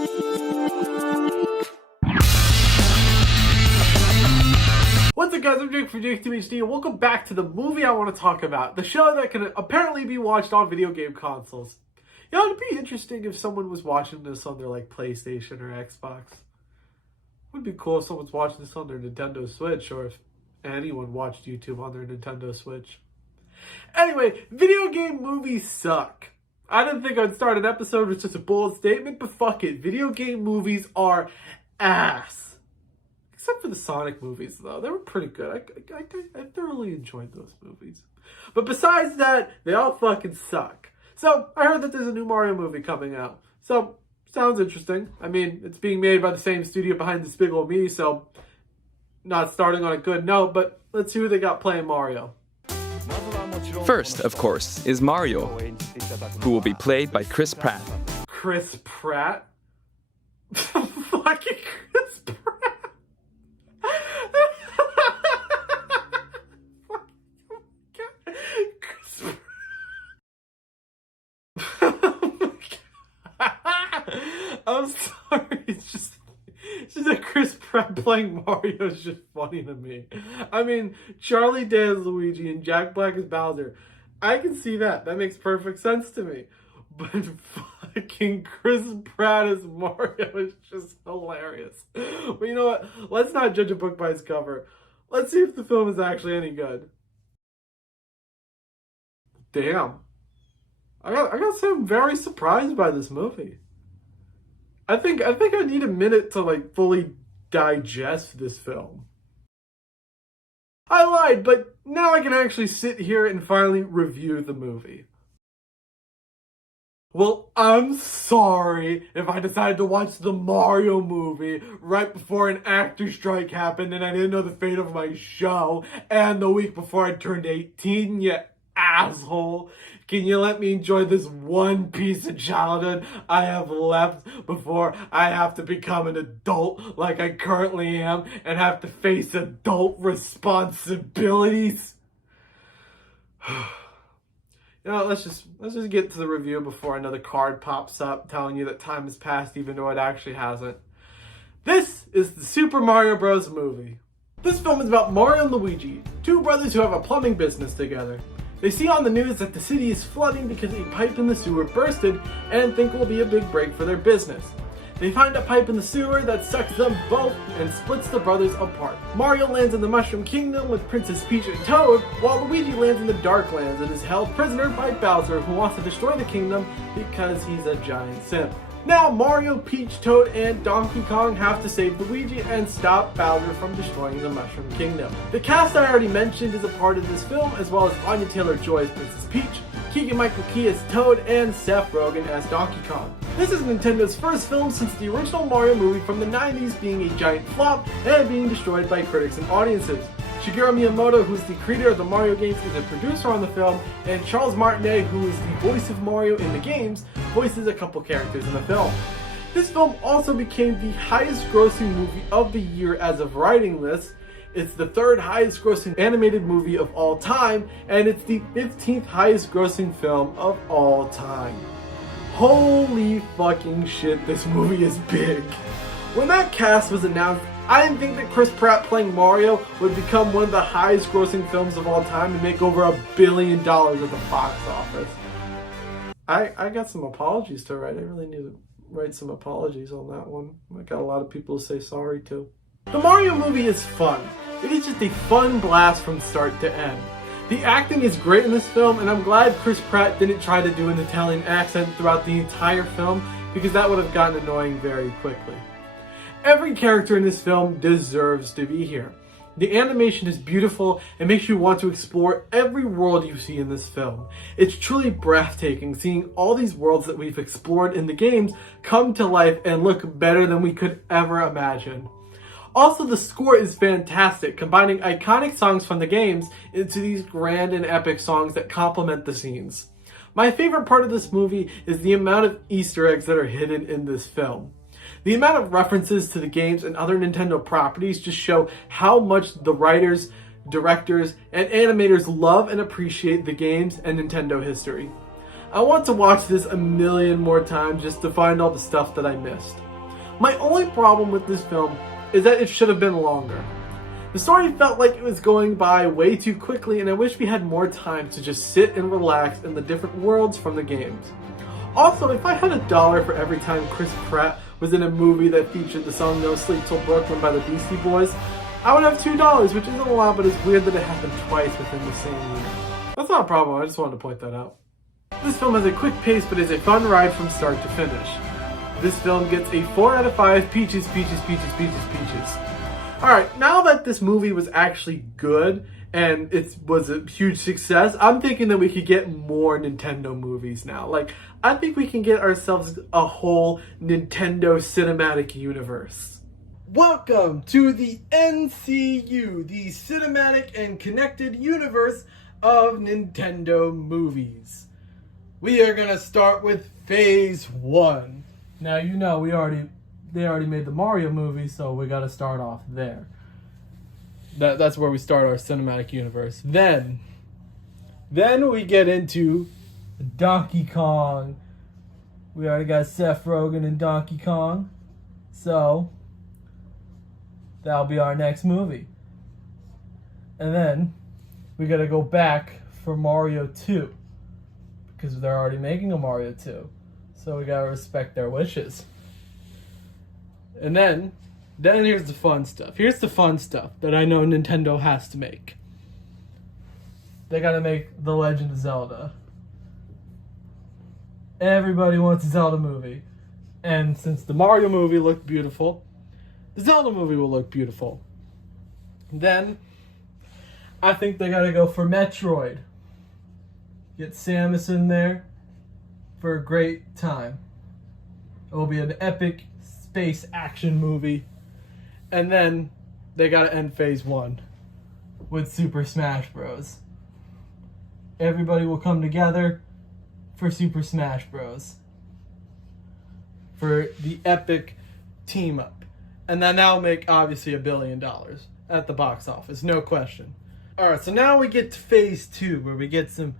What's up guys, I'm Jake for JacobTubeHD and welcome back to the movie I want to talk about. The show that can apparently be watched on video game consoles. You know, it'd be interesting if someone was watching this on their like PlayStation or Xbox. It would be cool if someone's watching this on their Nintendo Switch, or if anyone watched YouTube on their Nintendo Switch. Anyway, video game movies suck. I didn't think I'd start an episode with such a bold statement, but fuck it. Video game movies are ass. Except for the Sonic movies, though. They were pretty good. I thoroughly enjoyed those movies. But besides that, they all fucking suck. So, I heard that there's a new Mario movie coming out. So, sounds interesting. I mean, it's being made by the same studio behind Despicable Me, so not starting on a good note, but let's see who they got playing Mario. First, of course, is Mario, who will be played by Chris Pratt. Chris Pratt? Fucking Chris Pratt? I'm sorry, it's just that Chris Pratt playing Mario is just funny to me. I mean, Charlie Day as Luigi and Jack Black as Bowser, I can see that. That makes perfect sense to me. But fucking Chris Pratt as Mario is just hilarious. But you know what? Let's not judge a book by its cover. Let's see if the film is actually any good. Damn. I gotta say, I'm very surprised by this movie. I think I need a minute to like fully digest this film. I lied, but now I can actually sit here and finally review the movie. Well, I'm sorry if I decided to watch the Mario movie right before an actor strike happened and I didn't know the fate of my show, and the week before I turned 18, you asshole. Can you let me enjoy this one piece of childhood I have left before I have to become an adult like I currently am and have to face adult responsibilities? You know, let's just get to the review before another card pops up telling you that time has passed even though it actually hasn't. This is the Super Mario Bros. Movie. This film is about Mario and Luigi, two brothers who have a plumbing business together. They see on the news that the city is flooding because a pipe in the sewer bursted and think it will be a big break for their business. They find a pipe in the sewer that sucks them both and splits the brothers apart. Mario lands in the Mushroom Kingdom with Princess Peach and Toad, while Luigi lands in the Dark Lands and is held prisoner by Bowser, who wants to destroy the kingdom because he's a giant simp. Now Mario, Peach, Toad, and Donkey Kong have to save Luigi and stop Bowser from destroying the Mushroom Kingdom. The cast I already mentioned is a part of this film, as well as Anya Taylor-Joy as Princess Peach, Keegan-Michael Key as Toad, and Seth Rogen as Donkey Kong. This is Nintendo's first film since the original Mario movie from the 90s being a giant flop and being destroyed by critics and audiences. Shigeru Miyamoto, who is the creator of the Mario games, is a producer on the film, and Charles Martinet, who is the voice of Mario in the games, voices a couple characters in the film. This film also became the highest grossing movie of the year as of writing lists. It's the third highest grossing animated movie of all time, and it's the 15th highest grossing film of all time. Holy fucking shit, this movie is big. When that cast was announced, I didn't think that Chris Pratt playing Mario would become one of the highest grossing films of all time and make over $1 billion at the box office. I got some apologies to write. I really need to write some apologies on that one. I got a lot of people to say sorry to. The Mario movie is fun. It is just a fun blast from start to end. The acting is great in this film, and I'm glad Chris Pratt didn't try to do an Italian accent throughout the entire film, because that would have gotten annoying very quickly. Every character in this film deserves to be here. The animation is beautiful and makes you want to explore every world you see in this film. It's truly breathtaking seeing all these worlds that we've explored in the games come to life and look better than we could ever imagine. Also, the score is fantastic, combining iconic songs from the games into these grand and epic songs that complement the scenes. My favorite part of this movie is the amount of Easter eggs that are hidden in this film. The amount of references to the games and other Nintendo properties just show how much the writers, directors, and animators love and appreciate the games and Nintendo history. I want to watch this a million more times just to find all the stuff that I missed. My only problem with this film is that it should have been longer. The story felt like it was going by way too quickly, and I wish we had more time to just sit and relax in the different worlds from the games. Also, if I had $1 for every time Chris Pratt was in a movie that featured the song No Sleep Till Brooklyn by the Beastie Boys, I would have $2, which isn't a lot, but it's weird that it happened twice within the same year. That's not a problem, I just wanted to point that out. This film has a quick pace, but is a fun ride from start to finish. This film gets a 4 out of 5 peaches, peaches, peaches, peaches, peaches. Alright, now that this movie was actually good, and it was a huge success, I'm thinking that we could get more Nintendo movies now. Like, I think we can get ourselves a whole Nintendo cinematic universe. Welcome to the NCU, the Cinematic and Connected Universe of Nintendo movies. We are gonna start with Phase 1. Now, you know, they already made the Mario movie, so we gotta start off there. That's where we start our cinematic universe. Then we get into Donkey Kong. We already got Seth Rogen and Donkey Kong, so that'll be our next movie. And then we gotta go back for Mario 2, because they're already making a Mario 2, so we gotta respect their wishes. And then here's the fun stuff. Here's the fun stuff that I know Nintendo has to make. They gotta make The Legend of Zelda. Everybody wants a Zelda movie. And since the Mario movie looked beautiful, the Zelda movie will look beautiful. Then, I think they gotta go for Metroid. Get Samus in there for a great time. It will be an epic space action movie. And then they gotta end Phase 1 with Super Smash Bros. Everybody will come together for Super Smash Bros. For the epic team up. And then that'll make obviously $1 billion at the box office, no question. Alright, so now we get to Phase 2, where we get some,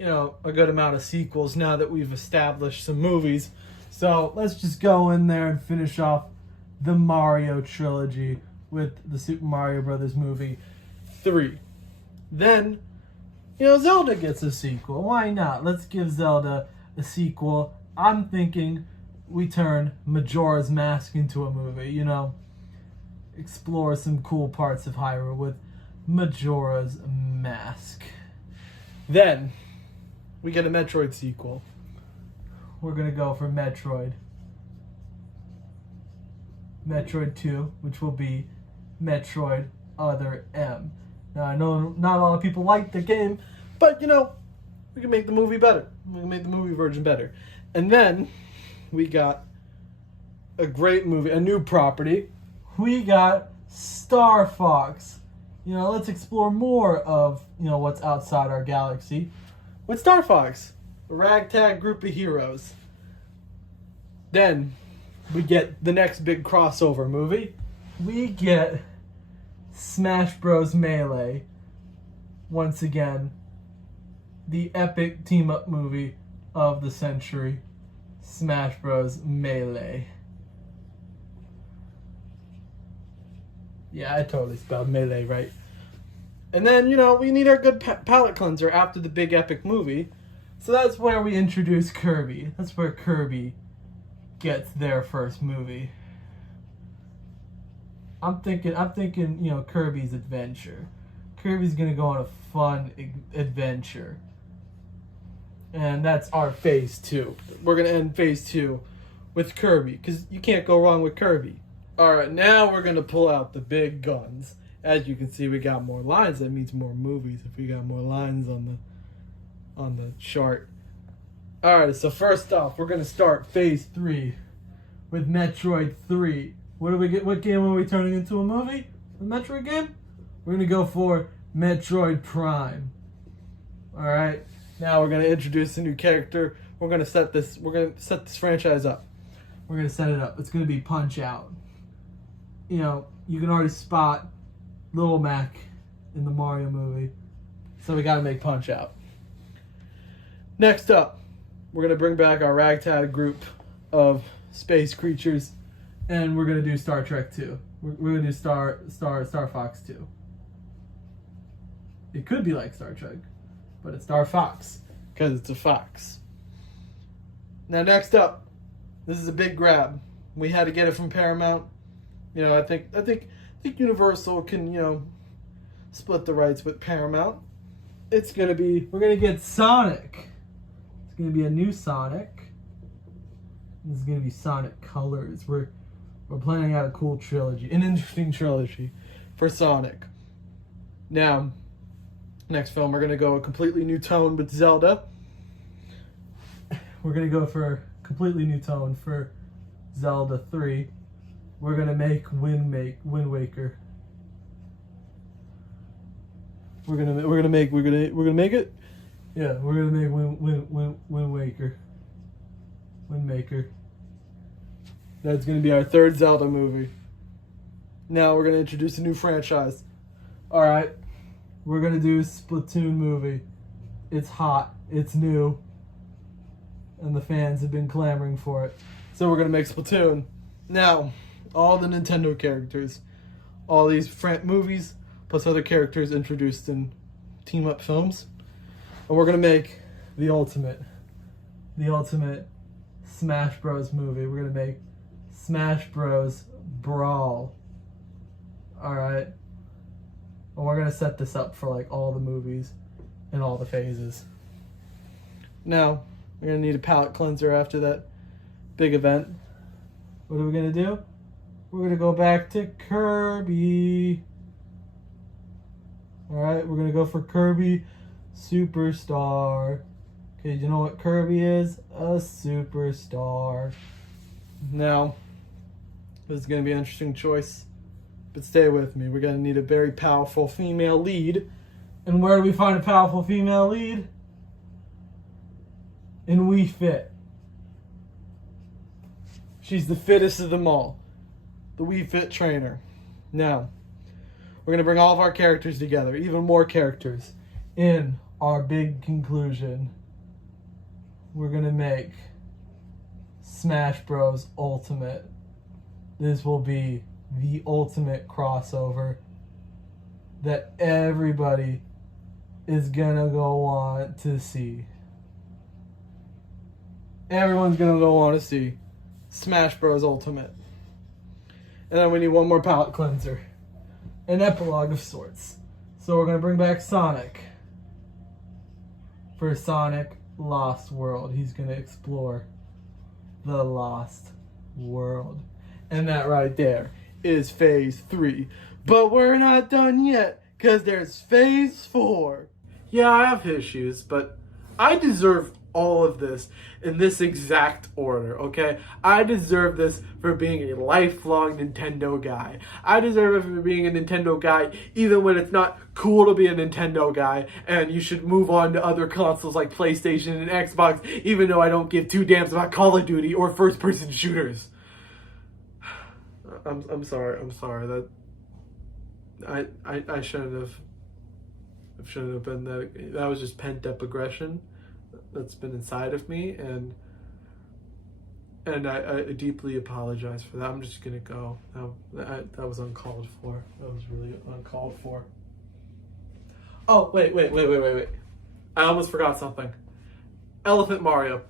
a good amount of sequels now that we've established some movies. So let's just go in there and finish off the Mario trilogy with the Super Mario Brothers movie 3. Then, Zelda gets a sequel. Why not? Let's give Zelda a sequel. I'm thinking we turn Majora's Mask into a movie, explore some cool parts of Hyrule with Majora's Mask. Then, we get a Metroid sequel. We're going to go for Metroid 2, which will be Metroid Other M. Now, I know not a lot of people like the game, but, we can make the movie better. We can make the movie version better. And then, we got a great movie, a new property. We got Star Fox. Let's explore more of, what's outside our galaxy with Star Fox, a ragtag group of heroes. Then, we get the next big crossover movie. We get Smash Bros. Melee. Once again, the epic team-up movie of the century. Smash Bros. Melee. Yeah, I totally spelled melee right. And then, we need our good palate cleanser after the big epic movie. So that's where we introduce Kirby. That's where Kirby gets their first movie. I'm thinking, Kirby's Adventure. Kirby's gonna go on a fun adventure. And that's our Phase 2. We're gonna end Phase 2 with Kirby, because you can't go wrong with Kirby. Alright, now we're gonna pull out the big guns. As you can see, we got more lines. That means more movies if we got more lines on the chart. Alright, so first off, we're gonna start Phase 3 with Metroid 3. What do we get? What game are we turning into a movie? The Metroid game? We're gonna go for Metroid Prime. Alright, now we're gonna introduce a new character. We're gonna set this franchise up. We're gonna set it up. It's gonna be Punch Out. You can already spot Little Mac in the Mario movie. So we gotta make Punch Out. Next up, we're gonna bring back our ragtag group of space creatures. And we're gonna do Star Trek 2. We're gonna do Star Fox 2. It could be like Star Trek, but it's Star Fox because it's a fox. Now next up, this is a big grab. We had to get it from Paramount. You know, I think Universal can, split the rights with Paramount. It's gonna be, we're gonna get Sonic. It's gonna be a new Sonic. This is gonna be Sonic Colors. We're planning out a cool trilogy, an interesting trilogy for Sonic. Now, next film, we're gonna go a completely new tone with Zelda. We're gonna go for a completely new tone for Zelda 3. We're gonna make Wind Waker. We're gonna make it. Yeah, we're gonna make Wind Waker. Windmaker. That's gonna be our third Zelda movie. Now we're gonna introduce a new franchise. All right, we're gonna do a Splatoon movie. It's hot. It's new. And the fans have been clamoring for it. So we're gonna make Splatoon. Now, all the Nintendo characters, all these movies, plus other characters introduced in team-up films. And we're gonna make the ultimate Smash Bros movie. We're gonna make Smash Bros Brawl. Alright? And we're gonna set this up for like all the movies and all the phases. Now, we're gonna need a palate cleanser after that big event. What are we gonna do? We're gonna go back to Kirby. Alright, we're gonna go for Kirby Superstar. Okay, you know what Kirby is? A superstar. Now, this is gonna be an interesting choice, but stay with me. We're gonna need a very powerful female lead. And where do we find a powerful female lead? In Wii Fit. She's the fittest of them all. The Wii Fit trainer. Now, we're going to bring all of our characters together, even more characters, in our big conclusion. We're going to make Smash Bros. Ultimate. This will be the ultimate crossover that everybody is going to go want to see. Everyone's going to go want to see Smash Bros. Ultimate. And then we need one more palate cleanser. An epilogue of sorts. So we're going to bring back Sonic. For Sonic Lost World. He's going to explore the Lost World. And that right there is Phase 3. But we're not done yet, because there's Phase 4. Yeah, I have issues, but I deserve all of this in this exact order, okay? I deserve this for being a lifelong Nintendo guy. I deserve it for being a Nintendo guy even when it's not cool to be a Nintendo guy and you should move on to other consoles like PlayStation and Xbox, even though I don't give two damns about Call of Duty or first-person shooters. I'm sorry. That I shouldn't have been that was just pent-up aggression that's been inside of me, and I deeply apologize for that. I'm just gonna go. That was uncalled for. That was really uncalled for. Oh, wait. I almost forgot something. Elephant Mario.